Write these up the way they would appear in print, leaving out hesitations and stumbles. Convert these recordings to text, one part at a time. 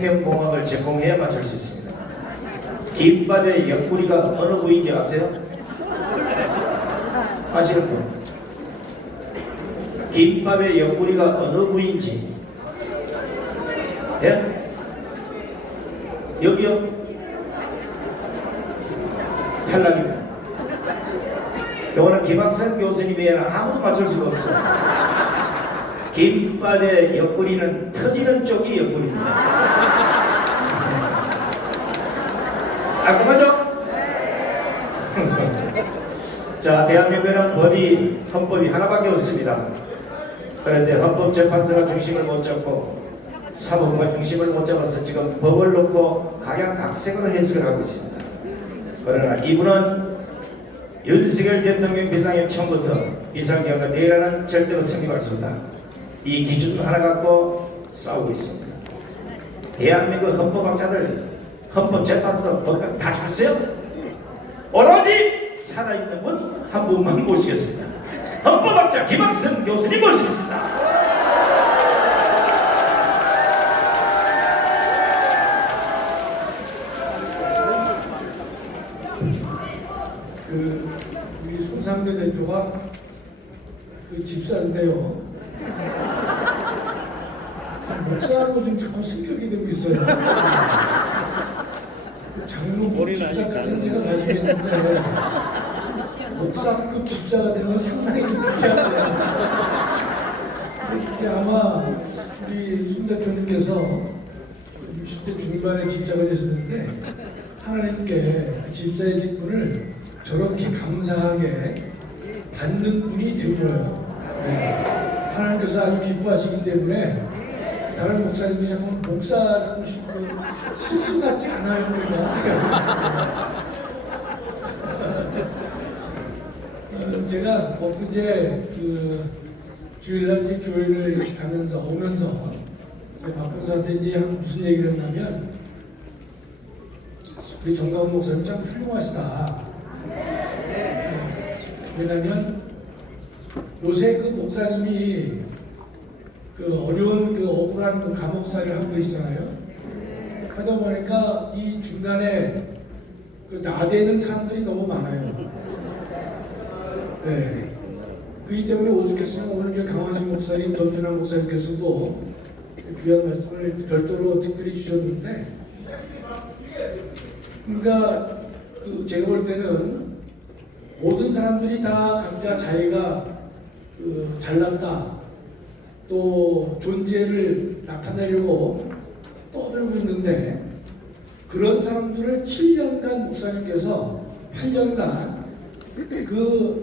생명공학을 제공해야 맞출 수 있습니다. 김밥의 옆구리가 어느 부위인지 아세요? 아시는 분? 김밥의 옆구리가 어느 부위인지. 예? 여기요? 탈락입니다. 이거는 김학선 교수님이 아무도 맞출 수가 없어요. 김밥의 옆구리는 터지는 쪽이 옆구리입니다. 깔끔하죠? 자, 대한민국에는 헌법이 하나밖에 없습니다. 그런데 헌법재판소가 중심을 못 잡고 사법부가 중심을 못 잡아서 지금 법을 놓고 각양각색으로 해석을 하고 있습니다. 그러나 이분은 윤석열 대통령 비상임 처음부터 비상계엄과 내란은 절대로 승리할 수 없다. 이 기준 하나 갖고 싸우고 있습니다. 대한민국 헌법학자들, 헌법재판소 법관 다 죽었어요? 오로지 살아있는 분 한 분만 모시겠습니다. 헌법학자 김학선 교수님 모시겠습니다. 우리 손상대 대표가 집사인데요. 목사하고 지금 자꾸 승격이 되고 있어요. 장로급 집사까지는 제가 나중에 했는데 목사급 집사가 되는 건 상당히 불쾌한데요. 이제 아마 우리 손 대표님께서 60대 중반에 집사가 되셨는데 하나님께 그 집사의 직분을 저렇게 감사하게 받는 분이 드물어요. 네. 하나님께서 아주 기뻐하시기 때문에 다른 목사님이 자꾸 목사하고 싶고 실수 같지 않아요, 우리가. 제가 엊그제 주일날 이제 교회를 이렇게 가면서 오면서 박봉사한테 이제 무슨 얘기를 했냐면 우리 정가훈 목사님 참 훌륭하시다. 왜냐면 요새 그 목사님이 어려운 억울한 감옥살이를 하고 계시잖아요. 하다 보니까 이 중간에 나대는 사람들이 너무 많아요. 네. 그렇기 때문에 오죽했으면 오늘 이제 강원식 목사님, 전준환 목사님께서도 귀한 말씀을 별도로 특별히 주셨는데, 그러니까 제가 볼 때는 모든 사람들이 다 각자 자기가 잘났다, 또 존재를 나타내려고 떠들고 있는데, 그런 사람들을 7년간 목사님께서 8년간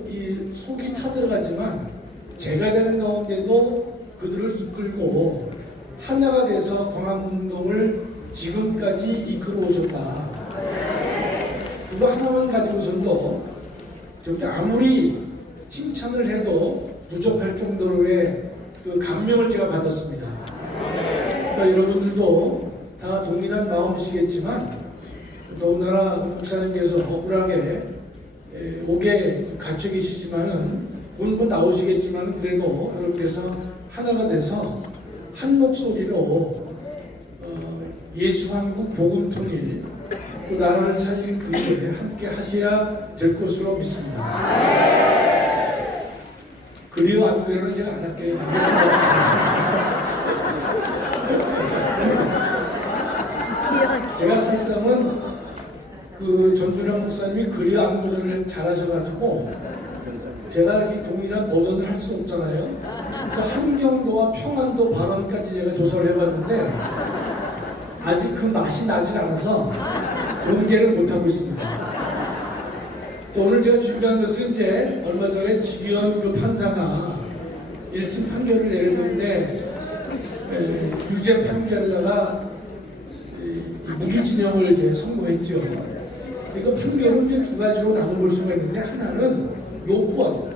이 속이 타들어갔지만 제가 되는 가운데도 그들을 이끌고 하나가 돼서 광화문운동을 지금까지 이끌어 오셨다. 그거 하나만 가지고서도 아무리 칭찬을 해도 부족할 정도로의 감명을 제가 받았습니다. 그러니까 여러분들도 다 동일한 마음이시겠지만 더군다나 목사님께서 억울하게 옥에 갇혀 계시지만은 곧 나오시겠지만 그래도 여러분께서 하나가 돼서 한 목소리로 예수 한국 복음 통일 또 나라를 살릴 그 일에 함께 하셔야 될 것으로 믿습니다. 그리고 안 그래는 제가 안 할게요. 제가 사실상은 전준환 목사님이 그리어 안무를 잘하셔가지고 제가 이 동일한 버전을 할 수 없잖아요. 그래서 함경도와 평안도 발언까지 제가 조사를 해봤는데 아직 그 맛이 나질 않아서 공개를 못하고 있습니다. 오늘 제가 준비한 것은 이제 얼마 전에 지기현 판사가 1심 판결을 내렸는데 유죄 판결에다가 무기징역을 이제 선고했죠. 그러니까 판결은 이제 두 가지로 나눠볼 수가 있는데, 하나는 요건,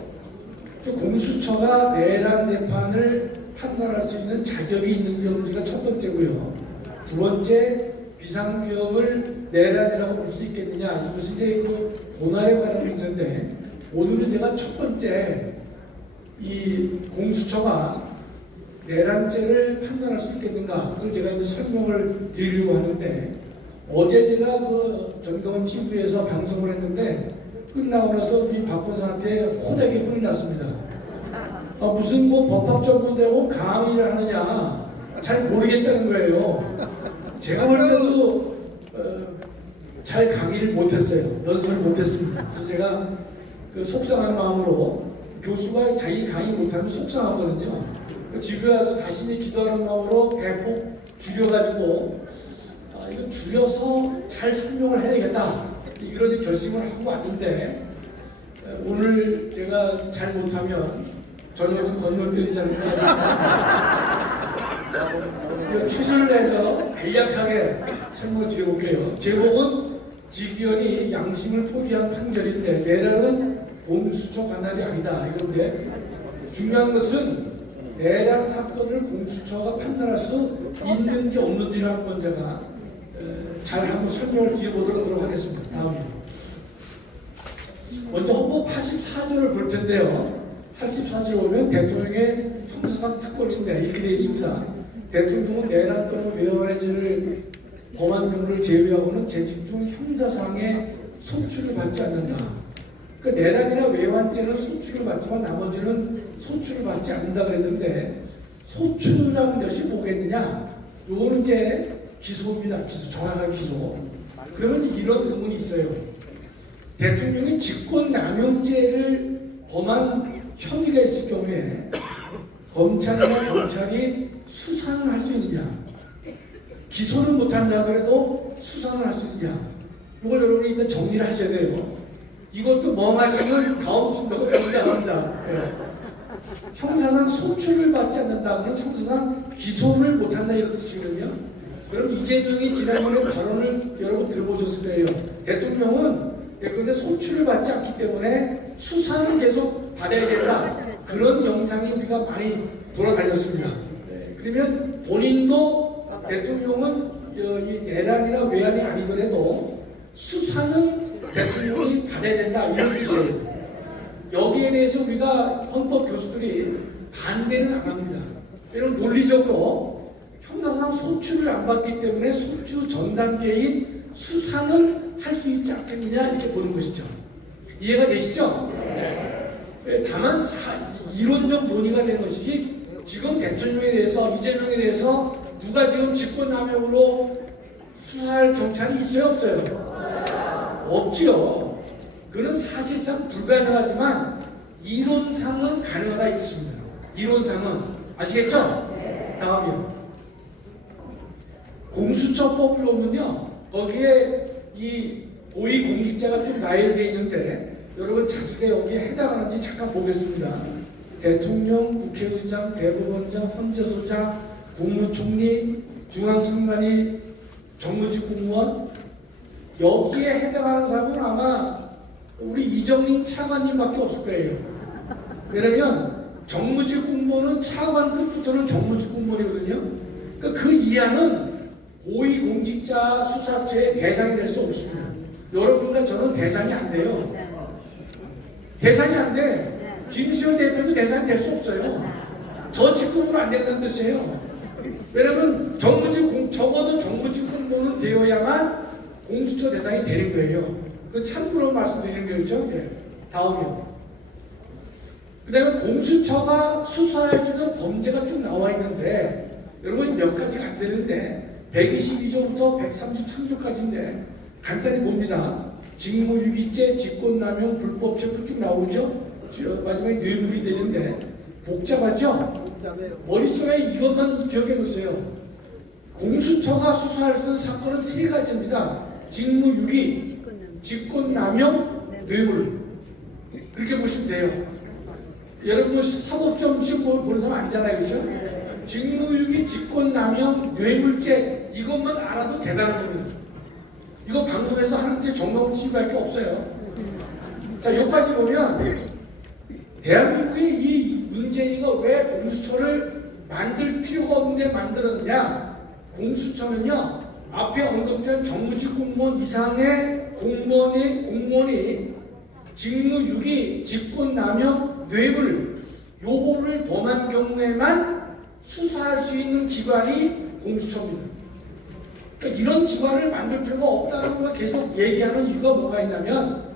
공수처가 내란 재판을 판단할 수 있는 자격이 있는지 없는지가 첫 번째고요. 두 번째, 비상계엄을 내란이라고 볼 수 있겠느냐, 이것이 이제 본안에 관한 문제인데, 오늘은 제가 첫 번째 이 공수처가 내란죄를 판단할 수 있겠는가? 그걸 제가 이제 설명을 드리려고 하는데, 어제 제가 그 전경원 TV에서 방송을 했는데 끝나고 나서 우리 박 본사한테 호되게 혼이 났습니다. 무슨 뭐 법학전문대라고 강의를 하느냐 잘 모르겠다는 거예요. 제가 볼 때도 잘 강의를 못했어요. 연설을 못했습니다. 그래서 제가 그 속상한 마음으로, 교수가 자기 강의 못하면 속상하거든요. 집에 와서 다시 기도하는 마음으로 대폭 줄여가지고 이거 줄여서 잘 설명을 해야겠다, 이런 결심을 하고 왔는데, 오늘 제가 잘 못하면 저녁은 건너뛰지 않을까. 최선을 다해서 간략하게 설명을 드려볼게요. 제목은 지기현이 양심을 포기한 판결인데 내란은 공수처 관할이 아니다, 이건데, 중요한 것은 내란 사건을 공수처가 판단할 수 있는지 없는지를 한번 제가 잘 한번 설명을 드려보도록 하겠습니다. 다음에 먼저 헌법 84조를 볼 텐데요. 84조를 보면 대통령의 형사상 특권인데 이렇게 되어 있습니다. 대통령은 내란 또는 외환의 죄를 범한 경우를 제외하고는 재직 중 형사상의 소출을 받지 않는다. 그 내란이나 외환죄는 소출을 받지만 나머지는 소출을 받지 않는다 그랬는데, 소출이라는 것이 뭐겠느냐? 요거는 이제 기소입니다. 기소, 정확한 기소. 그러면 이런 의문이 있어요. 대통령이 직권남용죄를 범한 혐의가 있을 경우에 검찰이나 경찰이 수사를 할 수 있느냐? 기소를 못한다 그래도 수사를 할 수 있느냐? 이걸 여러분이 일단 정리를 하셔야 돼요. 이것도 멍하시면 다음 순서가 변경합니다. 형사상 소출을 받지 않는다. 그러면 형사상 기소를 못한다, 이런 뜻이거든요. 그럼 이재명이 지난번에 발언을 여러분 들어보셨을 거예요. 대통령은 예컨대 소출을 받지 않기 때문에 수사는 계속 받아야 된다. 그런 영상이 우리가 많이 돌아다녔습니다. 그러면 본인도 대통령은 이 내란이나 외환이 아니더라도 수사는 대통령이 받아야 된다, 이런 뜻이에요. 여기에 대해서 우리가 헌법 교수들이 반대는 안 합니다. 이런 논리적으로 형사상 소출을 안 받기 때문에 소추 전 단계인 수사는 할 수 있지 않겠느냐, 이렇게 보는 것이죠. 이해가 되시죠? 다만 이론적 논의가 되는 것이지, 지금 대통령에 대해서, 이재명에 대해서 누가 지금 직권남용으로 수사할 경찰이 있어요, 없어요? 없지요. 그는 사실상 불가능하지만 이론상은 가능하다, 이 뜻입니다. 이론상은. 아시겠죠? 다음이요. 공수처법을 보면요, 거기에 이 고위공직자가 쭉 나열되어 있는데, 여러분 자기가 여기에 해당하는지 잠깐 보겠습니다. 대통령, 국회의장, 대법원장, 헌재소장, 국무총리, 중앙선관위, 정무직 공무원, 여기에 해당하는 사람은 아마 우리 이정림 차관님밖에 없을 거예요. 왜냐면 정무직 공무원은 차관급부터는 정무직 공무원이거든요. 그러니까 그 이하는 고위공직자 수사처의 대상이 될 수 없습니다. 여러분과 저는 대상이 안 돼요. 대상이 안 돼. 김수현 대표도 대상이 될 수 없어요. 저 직급으로 안 된다는 뜻이에요. 왜냐면 적어도 정무직 공무원은 되어야만 공수처 대상이 되는 거예요. 그 참고로 말씀드리는 거죠. 다음이요. 그 다음에 공수처가 수사해주는 범죄가 쭉 나와 있는데, 여러분 몇 가지가 안 되는데 122조부터 133조까지인데 간단히 봅니다. 직무유기죄, 직권남용, 불법체포 쭉 나오죠. 마지막에 뇌물이 되는데 복잡하죠? 머릿속에 이것만 기억해 놓으세요. 공수처가 수사할 수 있는 사건은 세 가지입니다. 직무유기, 직권남용, 뇌물. 그렇게 보시면 돼요. 여러분 사법점 시험 보는 사람 아니잖아요, 그렇죠? 직무유기, 직권남용, 뇌물죄, 이것만 알아도 대단한 겁니다. 이거 방송에서 하는데 정말 치유할 게 없어요. 자, 여기까지 보면 대한민국의 이 문재인이가 왜 공수처를 만들 필요가 없는데 만들었느냐? 공수처는요, 앞에 언급된 정무직 공무원 이상의 공무원이 직무유기, 직권남용, 뇌물 요거를 범한 경우에만 수사할 수 있는 기관이 공수처입니다. 그러니까 이런 기관을 만들 필요가 없다는 걸 계속 얘기하는 이유가 뭐가 있냐면,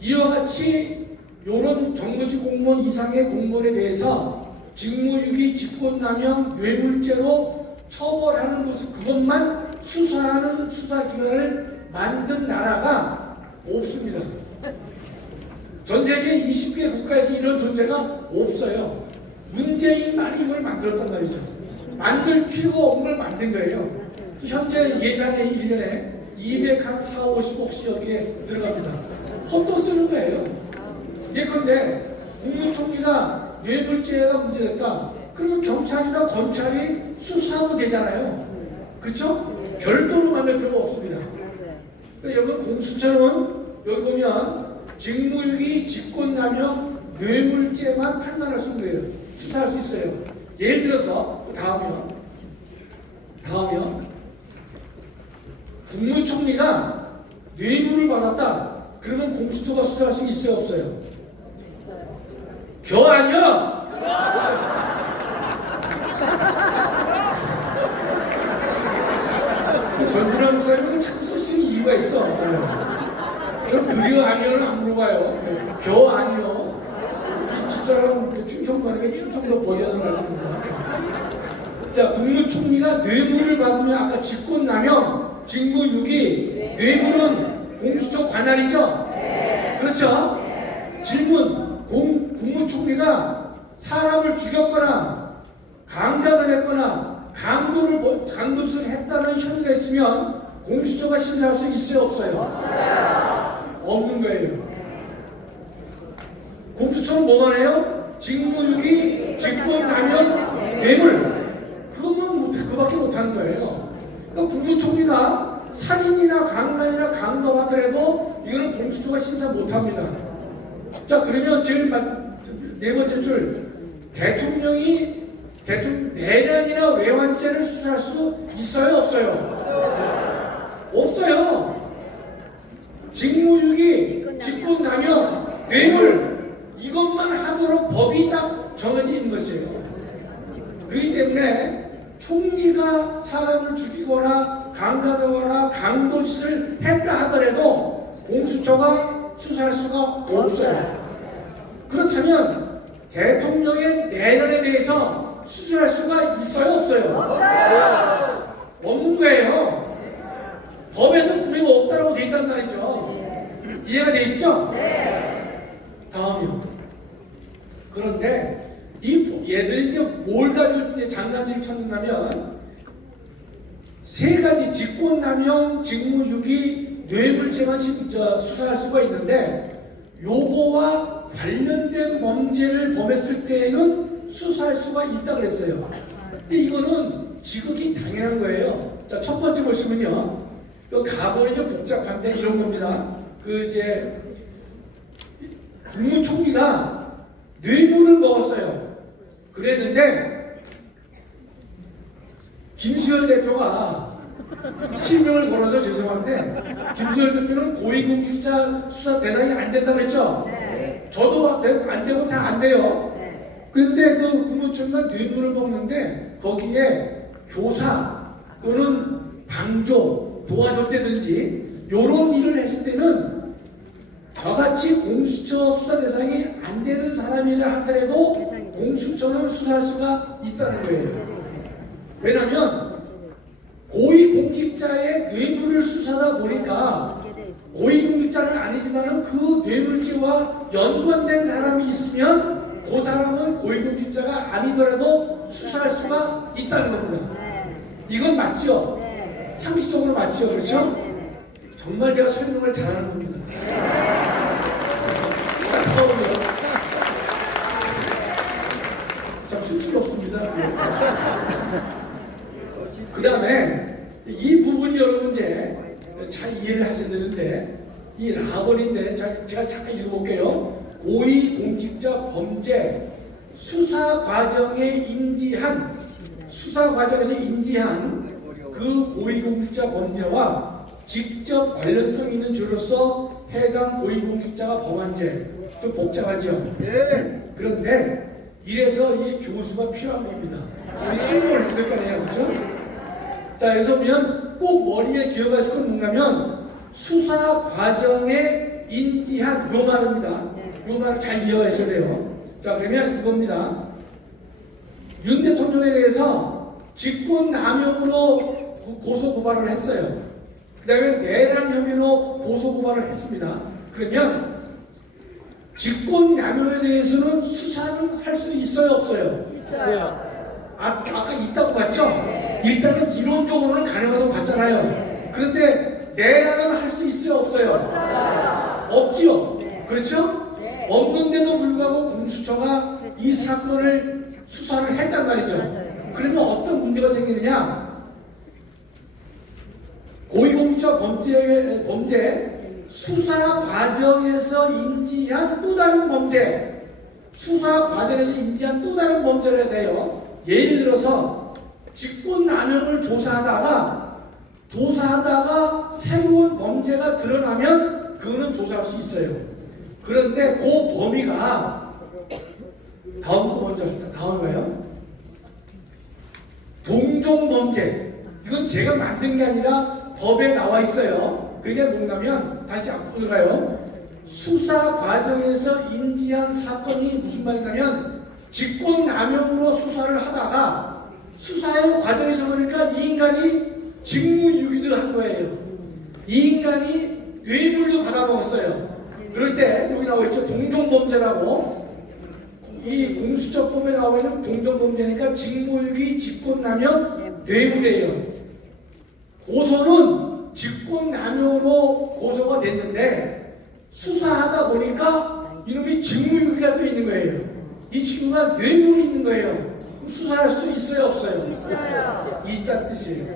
이와 같이 이런 정부직 공무원 이상의 공무원에 대해서 직무유기, 직권남용, 뇌물죄로 처벌하는 것을 그것만 수사하는 수사기관을 만든 나라가 없습니다. 전 세계 20개 국가에서 이런 존재가 없어요. 문재인만이 이걸 만들었단 말이죠. 만들 필요가 없는 걸 만든 거예요. 현재 예산이 1년에 240-50억씩 여기에 들어갑니다. 헛돈 쓰는 거예요. 예컨대 국무총리가 뇌물죄가 문제됐다. 그러면 경찰이나 검찰이 수사하면 되잖아요. 그렇죠? 별도로 만들 필요가 없습니다. 그러니까 여기 공수처는 여기 보면 직무유기, 직권남용, 뇌물죄만 판단할 수 있는 거예요. 수사할 수 있어요. 예를 들어서 다음이요. 국무총리가 뇌물을 받았다. 그러면 공수처가 수사할 수 있어요, 없어요? 있어요. 겨 아니야? 전준환 목사님은 참 쓰시는 이유가 있어. 그럼 그게 아니요는 안 물어봐요. 겨 아니요. 이 집사람 충청 가는 게 충청도 버전을 알립니다. 자, 국무총리가 뇌물을 받으면 아까 직권남용, 직무유기, 뇌물은 공수처 관할이죠? 그렇죠? 질문, 국무총리가 사람을 죽였거나 강간을 했거나 강도짓을 했다는 혐의가 있으면 공수처가 심사할 수 있어요, 없어요? 없어요. 없는 거예요. 공수처는 뭐만 해요? 직무유기, 직권남용, 뇌물. 그것만 그밖에 못하는 거예요. 그러니까 국무총리가 살인이나 강간이나 강도하더라도 이거는 공수처가 심사 못합니다. 자, 그러면 제일 네 번째 줄, 대통령이 내란이나 외환죄를 수사할 수 있어요, 없어요? 없어요. 직무유기, 직권남용, 뇌물 이것만 하도록 법이 딱 정해져 있는 것이에요. 그렇기 때문에 총리가 사람을 죽이거나 강간하거나 강도짓을 했다 하더라도 공수처가 수사할 수가 없어요. 그렇다면 대통령의 내란에 대해서 수사할 수가 있어요, 없어요? 없는 거예요. 법에서 분명히 없다라고 돼 있단 말이죠. 이해가 되시죠? 다음이요. 그런데 얘들이 이제 뭘 가지고 이제 장난질을 쳤냐면 세 가지 직권남용, 직무유기, 뇌물죄만 수사할 수가 있는데 요거와 관련된 범죄를 범했을 때에는 수사할 수가 있다 그랬어요. 근데 이거는 지극히 당연한 거예요. 자, 첫 번째 보시면요. 그 가본이 좀 복잡한데 이런 겁니다. 그 이제 국무총리가 뇌물을 먹었어요. 그랬는데 김수현 대표가 실명을 걸어서 죄송한데 김수현 대표는 고위공직자 수사 대상이 안 된다고 그랬죠? 저도 안 되고 다 안 돼요. 그런데 그 국무총리가 뇌물을 먹는데 거기에 교사 또는 방조 도와줬다든지 이런 일을 했을 때는 저같이 공수처 수사 대상이 안 되는 사람이라 하더라도 공수처는 수사할 수가 있다는 거예요. 왜냐하면 고위공직자의 뇌물을 수사하다 보니까 고위공직자는 아니지만 그 뇌물죄와 연관된 사람이 있으면 그 사람은 고위공직자가 아니더라도 수사할 수가 있다는 겁니다. 이건 맞죠? 상식적으로 맞죠? 그렇죠? 정말 제가 설명을 잘하는 겁니다. 참 쑥스럽습니다. 그 다음에 이 부분이 여러분 이제 잘 이해를 하셔야 되는데 이 라본인데 제가 잠깐 읽어볼게요. 고위공직자 범죄 수사 과정에서 인지한 그 고위공직자 범죄와 직접 관련성 있는 죄로서 해당 고위공직자가 범한 죄. 좀 복잡하죠? 그런데 이래서 이 교수가 필요한 겁니다. 우리 설명을 해줄 거 아니에요, 그렇죠? 자, 여기서 보면 꼭 머리에 기억하실 건 뭔가면 수사 과정에 인지한 요 말입니다. 요 말을 잘 이해하셔야 돼요. 자, 그러면 이겁니다. 윤 대통령에 대해서 직권남용으로 고소 고발을 했어요. 그 다음에 내란 혐의로 고소 고발을 했습니다. 그러면 직권남용에 대해서는 수사는 할 수 있어요, 없어요? 있어요. 아까 있다고 봤죠? 일단은 이론적으로는 가능하다고 봤잖아요. 그런데 내란은 할 수 있어요, 없어요? 없지요. 그렇죠? 없는데도 불구하고 공수처가 이 사건을 수사를 했단 말이죠. 그러면 어떤 문제가 생기느냐? 고위공직자 범죄 수사 과정에서 인지한 또 다른 범죄, 수사 과정에서 인지한 또 다른 범죄를 해야 돼요. 예를 들어서 직권남용을 조사하다가 새로운 범죄가 드러나면 그거는 조사할 수 있어요. 그런데 그 범위가 다음 거 먼저 합시다. 다음 거예요. 동종범죄. 이건 제가 만든 게 아니라 법에 나와 있어요. 그게 뭐냐면 다시 앞으로 가요. 수사 과정에서 인지한 사건이 무슨 말이냐면 직권남용으로 수사를 하다가 수사의 과정에서 보니까 이 인간이 직무유기도 한 거예요. 이 인간이 뇌물도 받아먹었어요. 그럴 때 여기 나와 있죠. 동종범죄라고. 이 공수처법에 나와 있는 동종범죄니까 직무유기, 직권남용, 뇌물이에요. 고소는 직권남용으로 고소가 됐는데 수사하다 보니까 이놈이 직무유기가 또 있는 거예요. 이 친구가 뇌물이 있는 거예요. 그럼 수사할 수 있어요, 없어요? 있어요. 있다는 뜻이에요.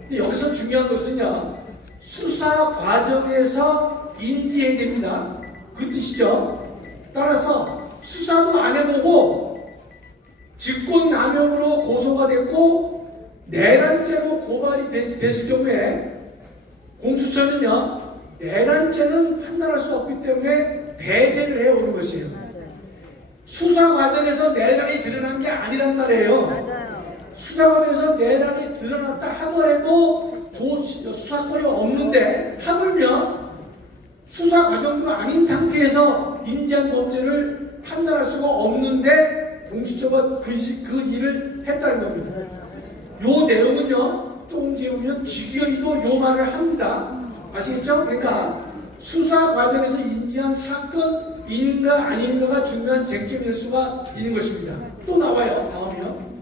근데 여기서 중요한 것은요, 수사 과정에서 인지해야 됩니다. 그 뜻이죠. 따라서 수사도 안 해보고 직권남용으로 고소가 됐고 내란죄로 고발이 됐을 경우에 공수처는요, 내란죄는 판단할 수 없기 때문에 배제를 해오는 것이에요. 수사 과정에서 내란이 드러난 게 아니란 말이에요. 맞아요. 수사 과정에서 내란이 드러났다 하더라도 수사권이 없는데 하물며 수사 과정도 아닌 상태에서 인지한 범죄를 판단할 수가 없는데 공수처가 그 일을 했다는 겁니다. 요 내용은요, 조금 뒤에 보면 직위원도 요 말을 합니다. 아시겠죠? 그러니까 수사 과정에서 인지한 사건인가 아닌가가 중요한 쟁점이 될 수가 있는 것입니다. 또 나와요. 다음이요.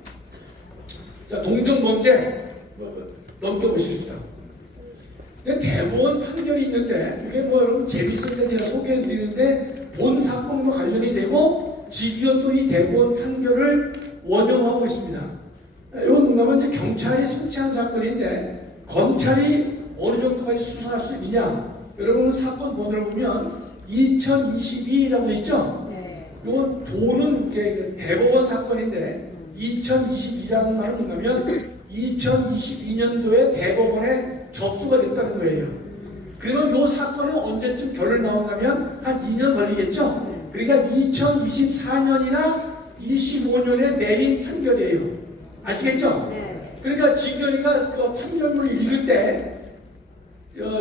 자, 동종범죄 넘겨보십시오. 대법원 판결이 있는데 이게 뭐 여러분 재밌으니까 제가 소개해 드리는데 본 사건과 관련이 되고 직위원도 이 대법원 판결을 원용하고 있습니다. 이건 뭐냐면 이제 경찰이 송치한 사건인데 검찰이 어느 정도까지 수사할 수 있느냐? 여러분 사건 번호를 보면 2022라고 있죠? 이건 도는 대법원 사건인데 2022라는 말은 뭐냐면 2022년도에 대법원에 접수가 됐다는 거예요. 그러면 이 사건은 언제쯤 결론이 나온다면 한 2년 걸리겠죠? 그러니까 2024년이나 25년에 내린 판결이에요. 아시겠죠? 그러니까 직위원이가 그 판결문을 읽을 때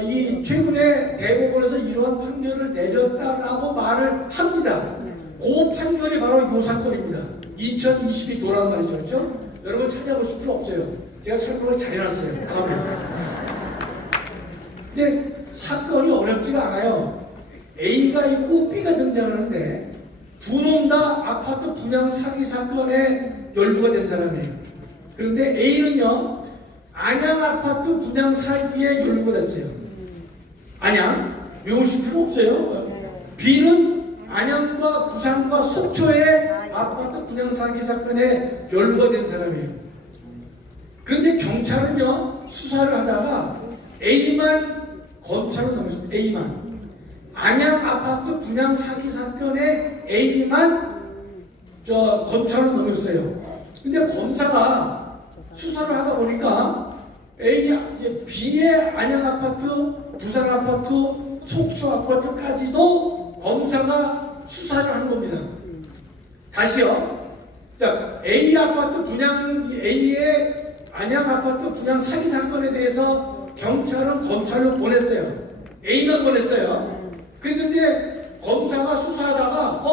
이 최근에 대법원에서 이러한 판결을 내렸다라고 말을 합니다. 그 판결이 바로 이 사건입니다. 2022 도란 말이죠. 그렇죠? 여러분 찾아보실 필요 없어요. 제가 설명을 잘 해놨어요. 다음에. 근데 사건이 어렵지가 않아요. A가 있고 B가 등장하는데 두 놈 다 아파트 분양 사기 사건에 연루가 된 사람이에요. 그런데 A는요, 안양 아파트 분양 사기에 연루가 됐어요. 안양 외우실 필요 없어요. B는 안양과 부산과 속초의 아파트 분양 사기 사건에 연루가 된 사람이에요. 그런데 경찰은요, 수사를 하다가 A만 검찰로 넘겼습니다. A만 안양 아파트 분양 사기 사건에 A만 검찰로 넘겼어요. 근데 검사가 수사를 하다 보니까 B의 안양 아파트, 부산 아파트, 속초 아파트까지도 검사가 수사를 한 겁니다. 다시요. 자, A 아파트 분양, A의 안양 아파트 분양 사기 사건에 대해서 경찰은 검찰로 보냈어요. A만 보냈어요. 그런데 검사가 수사하다가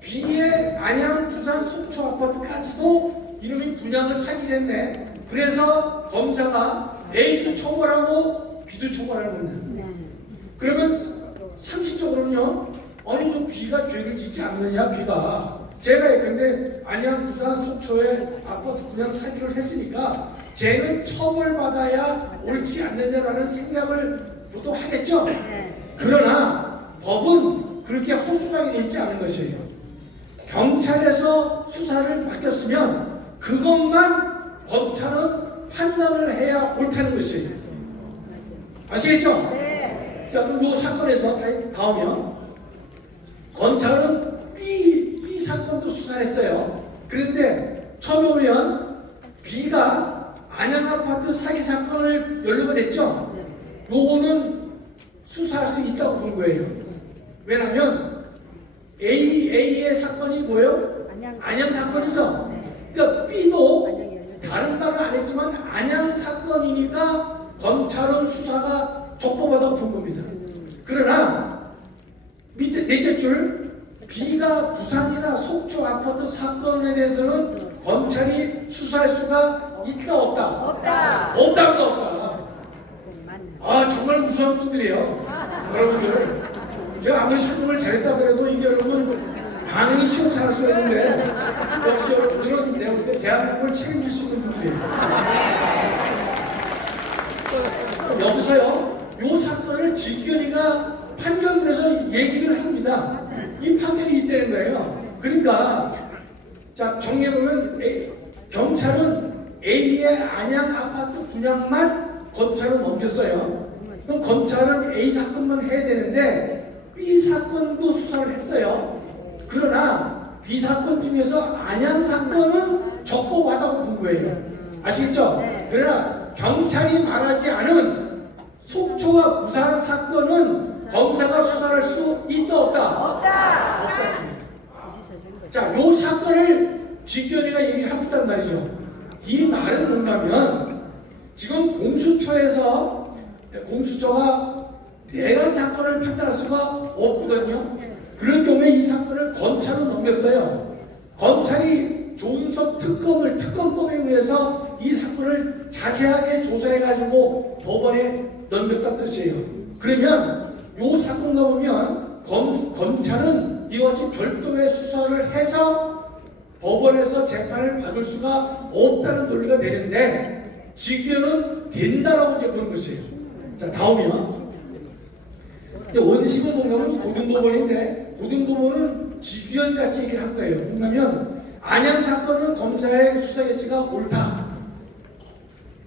B의 안양, 부산, 속초 아파트까지도 이놈이 분양을 사기를 했네. 그래서 검사가 A도 처벌하고 B도 처벌하는 겁니다. 그러면 상식적으로는요, 아니 좀 B가 죄를 짓지 않느냐, B가. 제가 근데 안양, 부산, 속초에 아파트 분양 사기를 했으니까 쟤는 처벌받아야 옳지 않느냐라는 생각을 보통 하겠죠. 그러나 법은 그렇게 허술하게 되어 있지 않은 것이에요. 경찰에서 수사를 맡겼으면 그것만 검찰은 판단을 해야 옳다는 것이에요. 아시겠죠? 네. 자, 그럼 이 사건에서 다음이요. 검찰은 B 사건도 수사를 했어요. 그런데 처음에 보면 B가 안양 아파트 사기 사건을 연루가 됐죠. 요거는 수사할 수 있다고 본 거예요. 왜냐하면 A의 사건이 뭐예요? 안양 사건이죠. 그러니까 B도 다른 말은 안 했지만 안양 사건이니까 검찰은 수사가 적법하다고 본 겁니다. 그러나 밑에 넷째 줄 B가 부산이나 속초 아파트 사건에 대해서는 검찰이 수사할 수가 있다 없다? 없다. 없다. 아 정말 우수한 분들이에요. 여러분들 제가 아무리 설명을 잘했다 그래도 이게 여러분 반응이 시원찮을 수가 있는데 역시 여러분들은 내가 볼 때 대한민국을 책임질 수 있는 분들이에요. 여기서요 요 사건을 직견이가 판결문에서 얘기를 합니다. 이 판결이 있다는 거예요. 그러니까 자 정리해보면 경찰은 A의 안양 아파트 분양만 검찰은 넘겼어요. 그럼 검찰은 A 사건만 해야 되는데 B 사건도 수사를 했어요. 그러나 B 사건 중에서 안양 사건은 적법하다고 본 거예요. 아시겠죠? 그러나 경찰이 말하지 않은 속초와 부산 사건은 검사가 수사할 수 있다 없다? 없다. 자, 요 사건을 직견이가 얘기를 하고 있단 말이죠. 이 말은 뭔가면 지금 공수처가 내란 사건을 판단할 수가 없거든요. 그런 경우에 이 사건을 검찰로 넘겼어요. 검찰이 조은석 특검법에 의해서 이 사건을 자세하게 조사해가지고 법원에 넘겼다는 뜻이에요. 그러면 요 사건과 보면 검찰은 이와 같이 별도의 수사를 해서 법원에서 재판을 받을 수가 없다는 논리가 되는데 직위원은 된다라고 이제 보는 것이에요. 자 다음이요. 원심은 뭔가면 고등법원인데 고등법원은 직위원 같이 얘기를 한 거예요. 뭐냐면 안양 사건은 검사의 수사 개시가 옳다.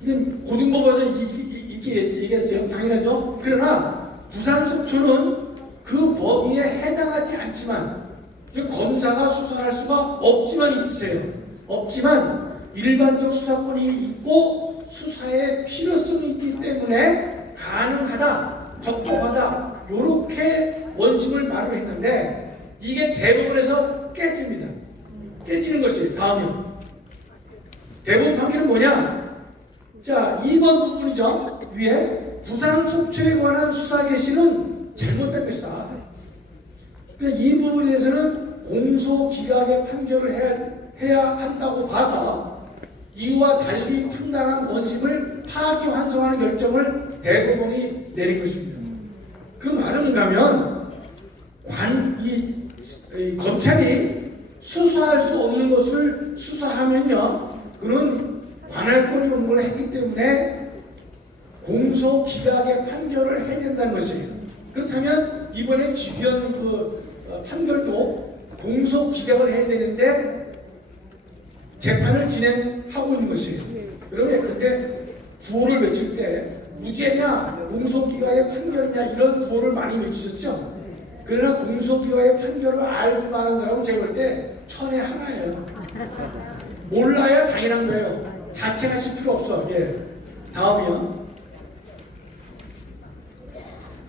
이건 고등법원에서 이렇게 얘기했어요. 당연하죠. 그러나 부산 속초는 그 범위에 해당하지 않지만 즉 검사가 수사할 수가 없지만 이 뜻이에요. 없지만 일반적 수사권이 있고 수사의 필요성이 있기 때문에 가능하다, 적법하다 이렇게 원심을 말을 했는데 이게 대법원에서 깨집니다. 깨지는 것이 다음이요. 대법원 판결은 뭐냐? 자 2번 부분이죠. 위에 부산 속초에 관한 수사 개시는 잘못된 것이다. 그러니까 이 부분에 대해서는 공소기각의 판결을 해야 한다고 봐서 이와 달리 판단한 원심을 파기환송하는 결정을 대법원이 내린 것입니다. 그 말은 뭐냐면 검찰이 수사할 수 없는 것을 수사하면요 그는 관할권이 없는 걸 했기 때문에 공소기각의 판결을 해야 된다는 것이에요. 그렇다면 이번에 직위원 판결도 공소기각을 해야 되는데 재판을 진행하고 있는 것이에요. 그러면 그때 구호를 외칠 때 무죄냐 공소기각의 판결이냐 이런 구호를 많이 외치셨죠. 그러나 공소기각의 판결을 알고 많은 사람은 제가 볼 때 천에 하나예요. 몰라야 당연한 거예요. 자책하실 필요 없어. 예. 다음이요.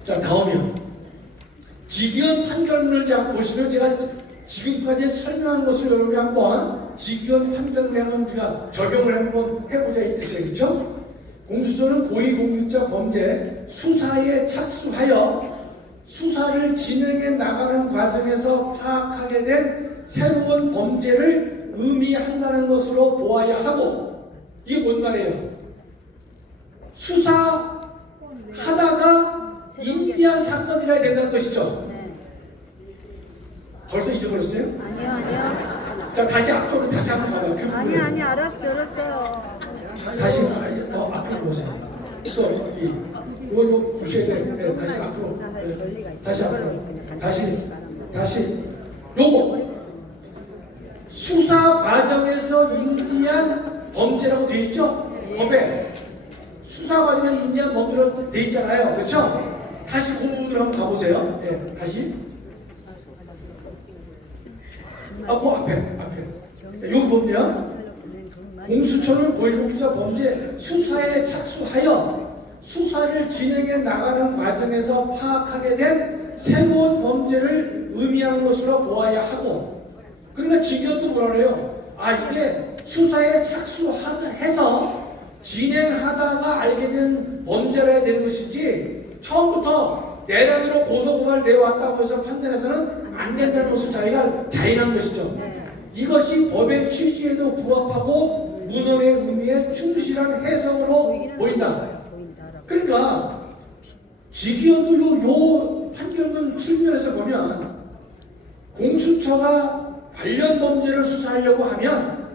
자, 다음이요. 직위원 판결문을 보시면 제가 지금까지 설명한 것을 여러분이 한번 직위원 판단을 한번 우리가 적용을 한번 해보자 이 뜻이에요. 그렇죠? 공수처는 고위공직자 범죄 수사에 착수하여 수사를 진행해 나가는 과정에서 파악하게 된 새로운 범죄를 의미한다는 것으로 보아야 하고, 이게 뭔 말이에요? 수사하다가 인지한 사건이라야 된다는 것이죠. 벌써 잊어버렸어요? 아니요. 자, 다시 앞으로 다시 한번 가봐요. 그 부분을. 알았어요. 다시 더 앞으로 보세요. 또 저기 이거 보셔야 돼요. 네, 다시 앞으로. 네, 다시 앞으로. 다시 요거 수사 과정에서 인지한 범죄라고 돼 있죠? 법에 수사 과정에서 인지한 범죄라고 돼 있잖아요. 그렇죠? 다시 그 부분으로 한번 가보세요. 네, 다시. 그 앞에. 여기 보면 공수처는 고위공직자 범죄 수사에 착수하여 수사를 진행해 나가는 과정에서 파악하게 된 새로운 범죄를 의미하는 것으로 보아야 하고, 그러니까 직위원도 뭐라 그래요? 이게 수사에 착수해서 진행하다가 알게 된 범죄라 되는 것이지 처음부터 내란으로 고소고발을 내왔다고 해서 판단해서는 안 된다는 것을 자기가 자인한 것이죠. 이것이 법의 취지에도 부합하고 문헌의 의미에 충실한 해석으로 보인다. 그러니까 직위원도 요 판결문 측면에서 보면 공수처가 관련 범죄를 수사하려고 하면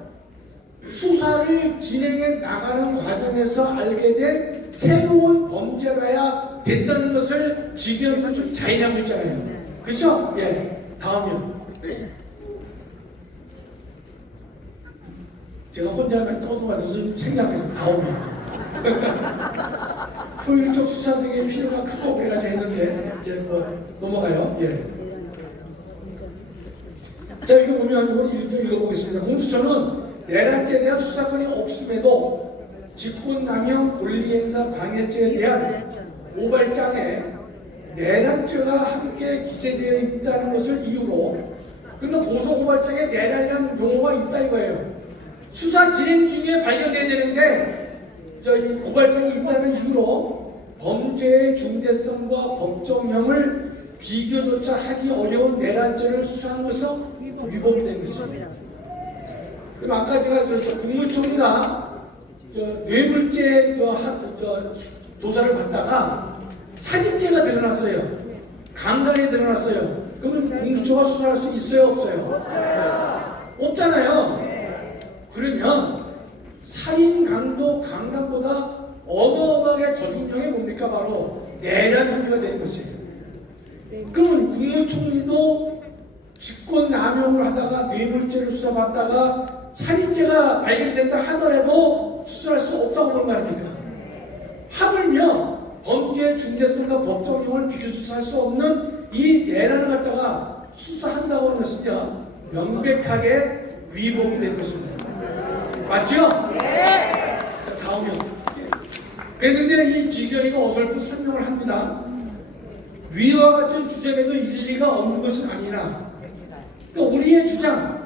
수사를 진행해 나가는 과정에서 알게 된 새로운 범죄라야 된다는 것을 직위원은 좀 자인하고 있잖아요. 그렇죠? 예. 다음이요. 제가 혼자만 떠들어서 좀 생각해서 다음이요. 효율적 수사 등의 필요가 크고 그래가지고 했는데 이제 뭐 넘어가요. 예. 자, 이거 보면 이걸 읽어보겠습니다. 공수처는 내란죄에 대한 수사권이 없음에도 직권남용 권리행사 방해죄에 대한 고발장에 내란죄가 함께 기재되어 있다는 것을 이유로, 그러니까 고소고발장에 내란이라는 용어가 있다 이거예요. 수사 진행 중에 발견돼야 되는데 이 고발장이 있다는 이유로 범죄의 중대성과 법정형을 비교조차 하기 어려운 내란죄를 수사한 것은 위법이 된 것입니다. 그럼 아까 제가 국무총리가 뇌물죄 조사를 받다가 살인죄가 드러났어요. 강간이 드러났어요. 그러면 공수처가 수사할 수 있어요, 없어요? 없잖아요. 그러면 살인, 강도, 강간보다 어마어마하게 더 중요한 게 뭡니까? 바로 내란 혐의가 되는 것이에요. 그러면 국무총리도 직권남용을 하다가 뇌물죄를 수사받다가 살인죄가 발견된다 하더라도 수사할 수 없다고 보는 거 아닙니까? 하물며 범죄의 중대성과 법정형을 비교조사할 수 없는 이 내란을 갖다가 수사한다고 하는 것은요, 명백하게 위법이 된 것입니다. 맞죠? 네. 자, 다음이요. 그런데 이 직위원이가 어설픈 설명을 합니다. 위와 같은 주장에도 일리가 없는 것은 아니라, 그러니까 우리의 주장,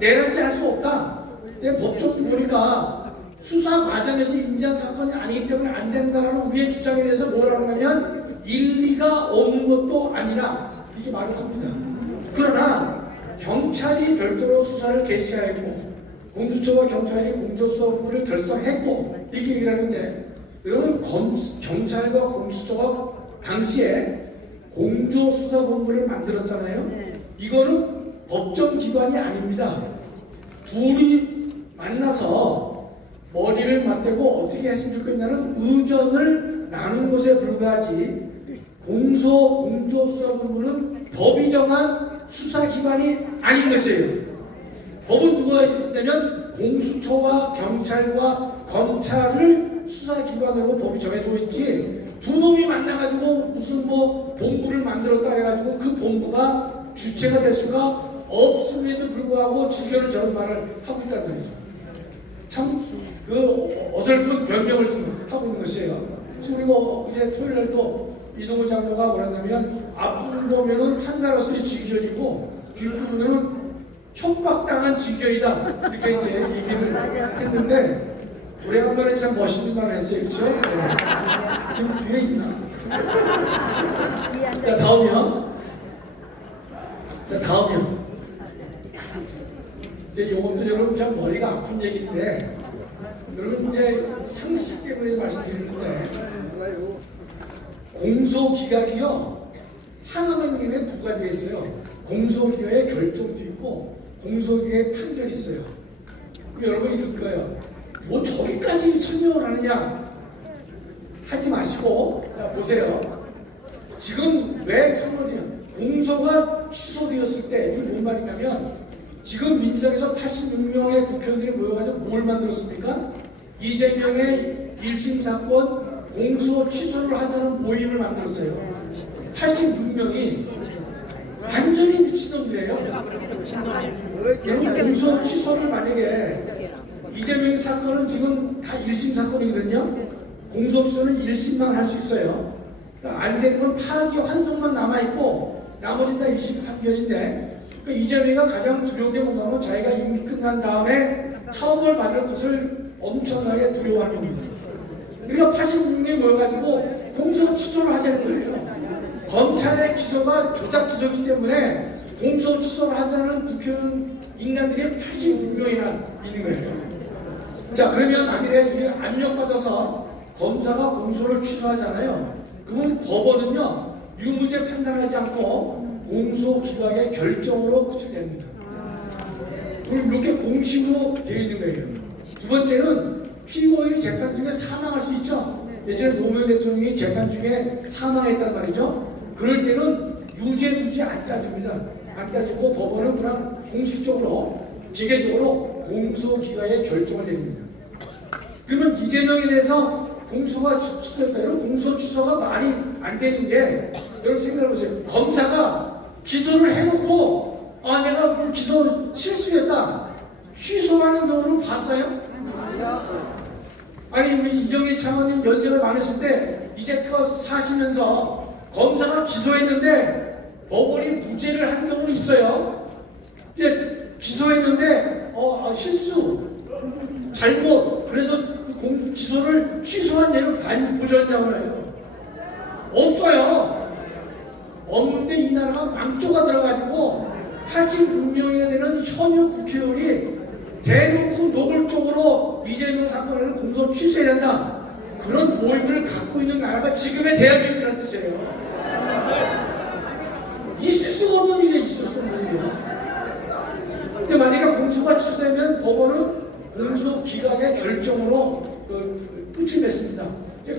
내란죄 할 수 없다. 근데 법적 논의가 수사 과정에서 인지한 사건이 아니기 때문에 안 된다는 우리의 주장에 대해서 뭐라고 하냐면 일리가 없는 것도 아니라 이렇게 말을 합니다. 그러나 경찰이 별도로 수사를 개시하였고 공수처와 경찰이 공조수사본부를 결성했고 이렇게 얘기를 하는데, 여러분 경찰과 공수처가 당시에 공조수사본부를 만들었잖아요. 이거는 법정기관이 아닙니다. 둘이 만나서 머리를 맞대고 어떻게 했으면 좋겠냐는 의견을 나눈 것에 불과하지, 공조수사본부는 법이 정한 수사기관이 아닌 것이에요. 법은 누가 있냐면 공수처와 경찰과 검찰을 수사기관으로 법이 정해주고 있지, 두 놈이 만나가지고 무슨 본부를 만들었다 해가지고 그 본부가 주체가 될 수가 없음에도 불구하고 직위원은 저런 말을 하고 있다는 말이죠. 참 어설픈 변명을 좀 하고 있는 것이에요. 그리고 이제 토요일 날도 이동우 장로가 뭐랬냐면 앞부분 보면은 판사로서의 직위원이고 뒷부분은 협박당한 직결이다 이렇게 이제 얘기를 했는데 오래간만에 참 멋있는 말을 했어요, 그렇죠? 네. 지금 뒤에 있나? 자 다음이요. 자 다음이요. 이제 이것도 여러분 참 머리가 아픈 얘기인데 여러분 이제 상식 때문에 말씀드리는데 공소기각이요 하나만 있는 게 두 가지가 있어요. 공소기각의 결정도 있고 공소기각의 판결이 있어요. 그럼 여러분 이럴 거예요. 뭐 저기까지 설명을 하느냐 하지 마시고 자 보세요. 지금 왜 설명드냐 공소가 취소되었을 때 이게 뭔 말이냐면 지금 민주당에서 86명의 국회의원들이 모여가지고 뭘 만들었습니까? 이재명의 1심 사건 공소 취소를 하자는 모임을 만들었어요. 86명이 완전히 미친놈들이에요. 공소 취소를 만약에 이재명 사건은 지금 다 1심 사건이거든요. 공소 취소는 1심만 할 수 있어요. 안 되는 건 파기 환송만 남아있고 나머지는 다 1심 판결인데 이재명이가 가장 두려운 게 뭔가 하면 자기가 임기 끝난 다음에 처벌받을 것을 엄청나게 두려워하는 겁니다. 그러니까 86명이 모여가지고 공소 취소를 하자는 거예요. 검찰의 기소가 조작 기소이기 때문에 공소 취소를 하자는 국회의원 인간들이 86명이나 있는 거예요. 자 그러면 만일에 이게 압력받아서 검사가 공소를 취소하잖아요. 그러면 법원은요 유무죄 판단하지 않고 공소기각의 결정으로 끝이 됩니다. 그럼 이렇게 공식으로 되어 있는 거예요. 두 번째는 피고인이 재판 중에 사망할 수 있죠. 예전에 노무현 대통령이 재판 중에 사망했단 말이죠. 그럴 때는 유죄 무죄 안 따집니다. 안 따지고 법원은 그냥 공식적으로 기계적으로 공소기각의 결정을 내립니다. 그러면 이재명에 대해서 공소가 취소됐다. 이런 공소 취소가 말이 안 되는 게 여러분 생각해보세요. 검사가 기소를 해놓고 내가 그 기소 실수했다. 취소하는 경우는 봤어요? 아니 우리 이정희 차관님 연세가 많으실 때 이제껏 사시면서 검사가 기소했는데 법원이 무죄를 한 경우는 있어요. 이제 기소했는데 실수 잘못 그래서 기소를 취소한 예를 많이 보셨냐고 해요. 없어요. 없는데 이 나라가 망조가 들어가지고 86명이나 되는 현역 국회의원이 대놓고 노골적으로 이재명 사건에는 공소 취소해야 된다. 그런 모임을 갖고 있는 나라가 지금의 대한민국이라는 뜻이에요. 있을 수가 없는 일이에요. 있을 수 없는 일이에요. 근데 만약에 공소가 취소되면 법원은 공소 기각의 결정으로 끝이 맺습니다.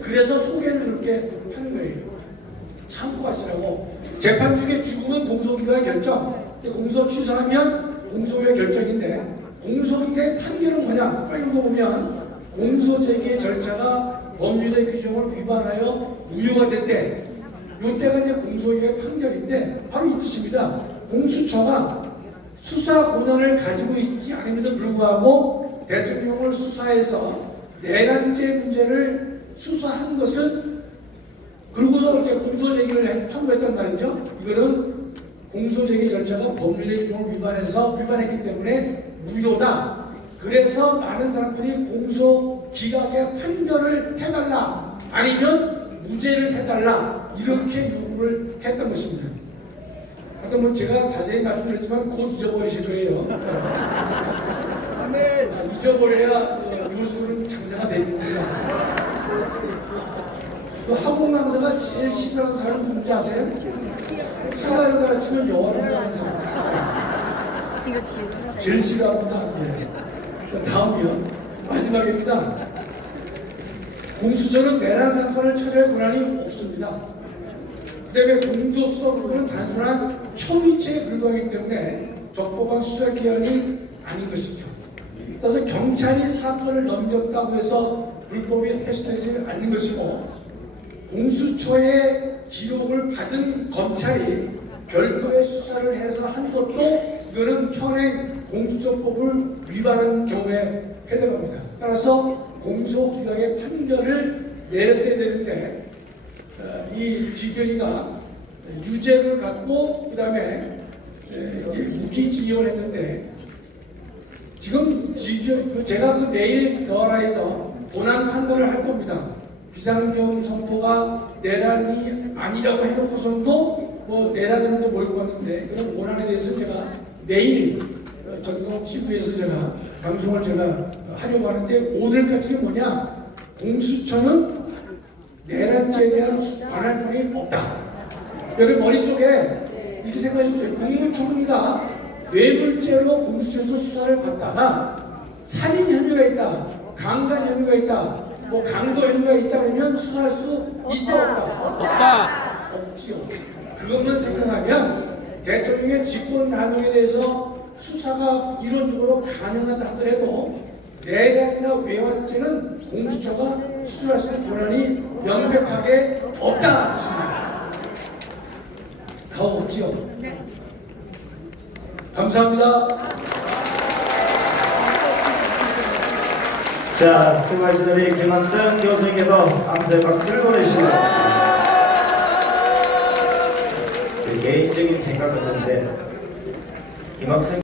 그래서 소개를 그렇게 하는 거예요. 참고하시라고. 재판 중에 죽으면 공소기각의 결정, 공소 취소하면 공소기각의 결정인데 공소기각의 판결은 뭐냐? 빨리 읽어보면 공소제기의 절차가 법률의 규정을 위반하여 무효가 될 때, 이때가 이제 공소기각의 판결인데 바로 이 뜻입니다. 공수처가 수사 권한을 가지고 있지 않음에도 불구하고 대통령을 수사해서 내란죄 문제를 수사한 것은 그리고도 이렇게 공소제기를 청구했단 말이죠. 이거는 공소제기 절차가 법률의 규정을 위반했기 때문에 무효다. 그래서 많은 사람들이 공소기각의 판결을 해달라 아니면 무죄를 해달라 이렇게 요구를 했던 것입니다. 하여튼 뭐 제가 자세히 말씀드렸지만 곧 잊어버리실 거예요. 잊어버려야 교수들은 장사가 됩니다. 그 학원 강사가 제일 싫어하는 사람은 누군지 아세요? 하나를 가르치면 영어를 하는 사람 제일 싫어합니다. 네. 다음이요. 마지막입니다. 공수처는 내란 사건을 처리할 권한이 없습니다. 그다음에 공조수사 부분은 단순한 협의체에 불과하기 때문에 적법한 수사 기관이 아닌 것이죠. 따라서 경찰이 사건을 넘겼다고 해서 불법이 해소되지 않는 것이고 공수처의 기록을 받은 검찰이 별도의 수사를 해서 한 것도 이거는 현행 공수처법을 위반한 경우에 해당합니다. 따라서 공소기각의 판결을 내렸어야 되는데 이 지견이가 유죄를 갖고 그 다음에 이제 무기징역을 했는데 지금 제가 그 내일 너라에서 본안 판단을 할 겁니다. 비상경 선포가 내란이 아니라고 해놓고서도 뭐 내란으로 몰고 갔는데 그런 본안에 대해서 제가 내일 전국 TV에서 제가 방송을 제가 하려고 하는데 오늘까지 뭐냐, 공수처는 내란죄에 대한 관할권이 없다. 여러분 머릿속에 이렇게 생각해주세요. 국무총리가 뇌물죄로 공수처에서 수사를 받다가 살인 혐의가 있다, 강간 혐의가 있다, 뭐 강도 혐의가 있다 그러면 수사할 수 있다 없다? 없다. 없지요. 그것만 생각하면 대통령의 직권남용에 대해서 수사가 이론적으로 가능하다 하더라도 내란이나 외환죄는 공수처가 수사할 수 있는 권한이 명백하게 없다 뜻입니다. 가오 없지요. 감사합니다. 자, 수고하신 우리 김학성 교수님께도 함께 박수를 보내주십니다. 개인적인 생각은 없는데 김학성